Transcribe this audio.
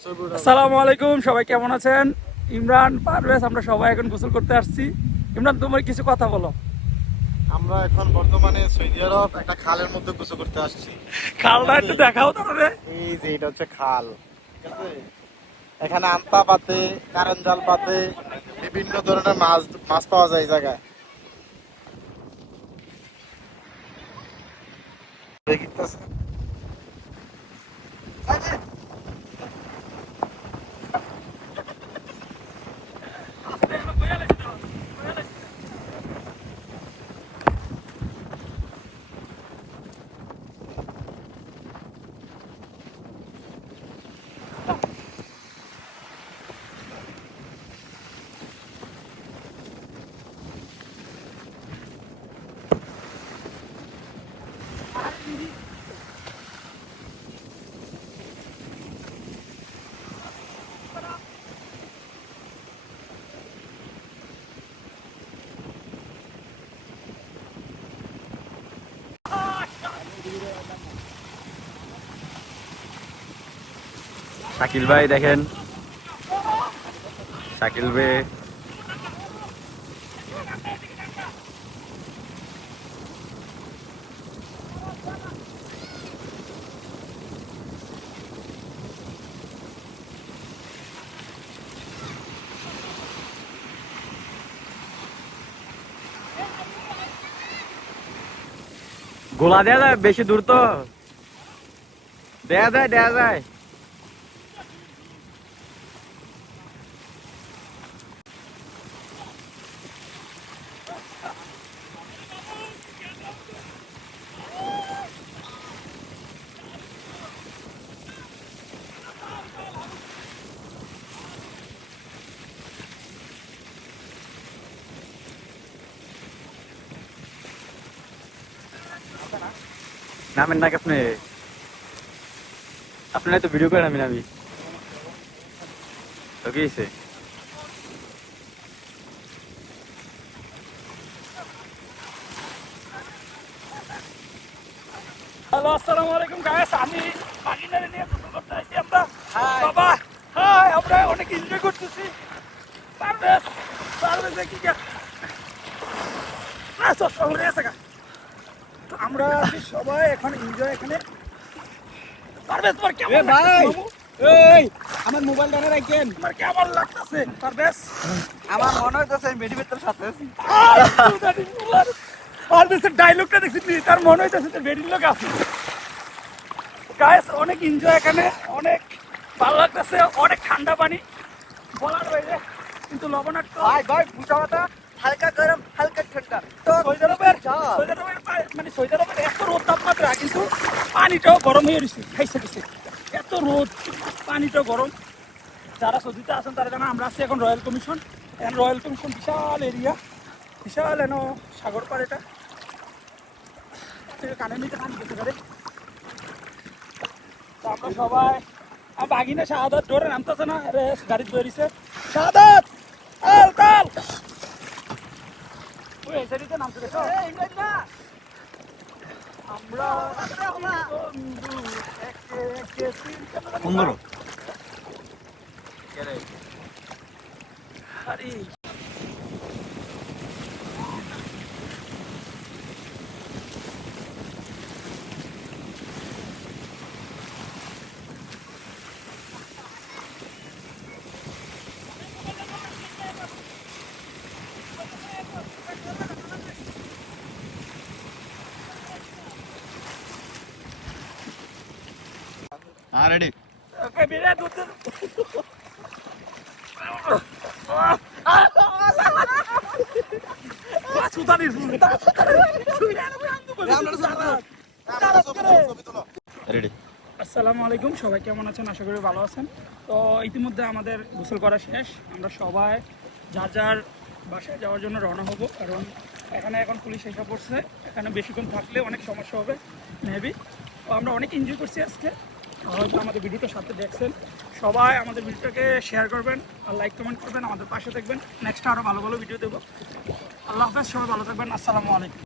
আসসালামু আলাইকুম, সবাই কেমন আছেন? ইমরান, পারভেজ, আমরা সবাই এখন গোসল করতে আসছি। ইমরান, তোমার কিছু কথা বলো। আমরা এখন বর্তমানে সৌদি আরব একটা খালের মধ্যে গোসল করতে আসছি। খালটা একটু দেখাও তাহলে। এই যে এটা হচ্ছে খাল, ঠিক আছে? এখানে আমতা পাতে, কারেন্ট জাল পাতে, বিভিন্ন ধরনের মাছ মাছ পাওয়া যায় এই জায়গায়। দেখিতেছে শাকিল ভাই দেখেন, শাকিল ভাই গোলা দেয়া যায়, বেশি দূর তো দেয়া যায়, দেয়া যায়। নামেন নাকি আপনি? আপনারা তো ভিডিও করে নামেন। আমি তো কি হয়েছে? হ্যালো, আসসালামু আলাইকুম গাইস। আমি বাগিনারে নিয়ে গোসল করতে আসছি আমরা। বাবা, হাই, আমরা অনেক এনজয় করতেছি। পারভেজ, পারভেজ কি শহরে আছে গা। তো আমরা আছি সবাই এখন এনজয় এখানে। পারভেজ, তোমার কেমন লাগতেছে? এই আমার মোবাইল ডানে রাখেন। তোমার কেমন লাগতেছে পারভেজ? আমার মনে হইতেছে মেডিকেলের সাথে আছি। পারভেজের ডায়লগটা দেখছি, তার মনে হইতেছে যে বেরির লোক আছে। গাইস, অনেক এনজয় এখানে, অনেক ভালো লাগতেছে, অনেক ঠান্ডা পানি বলার বাইরে, কিন্তু লবণাক্ত। ভাই ভাই বুঝাওয়াটা হালকা গরম হালকা ঠান্ডা। তো সৌদি আরবের মানে সৌদি আরবের এত রোদ তাপমাত্রা, কিন্তু পানিটাও গরম হয়ে রয়েছে, খাইছে গেছে এত রোদ, পানিটাও গরম। যারা সৌদিতে আছেন তারা জানা, আমরা আছি এখন রয়্যাল কমিশন। এখন রয়্যাল কমিশন বিশাল এরিয়া, বিশাল এন সাগর পার। এটা কানের নিচে পানি গেছে করে। তো আমরা সবাই বাগিনা শাহাদাত ডোরে নামতেছে না, গাড়ি ধরেছে শাহাদাত তাল তাল। ওই এই সাইডে নামতে দেখো। আমরা বন্ধু একে একে পনেরো আরে রেডি। ওকে বিরে দুধ রেডি। আসসালামু আলাইকুম, সবাই কেমন আছেন? আশা করি ভালো আছেন। তো ইতিমধ্যে আমাদের গোসল করা শেষ, আমরা সবাই যার যার বাসায় যাওয়ার জন্য রওনা হব, কারণ এখানে এখন পুলিশ এসে পড়ছে। এখানে বেশিক্ষণ থাকলে অনেক সমস্যা হবে মেবি। তো আমরা অনেক এনজয় করছি আজকে, হয়তো আমাদের ভিডিওটা সাথে দেখছেন। সবাই আমাদের ভিডিওটাকে শেয়ার করবেন আর লাইক কমেন্ট করবেন, আমাদের পাশে থাকবেন। নেক্সট আরও ভালো ভালো ভিডিও দেবো। আল্লাহ হাফেজ, সবাই ভালো থাকবেন। আসসালামু আলাইকুম।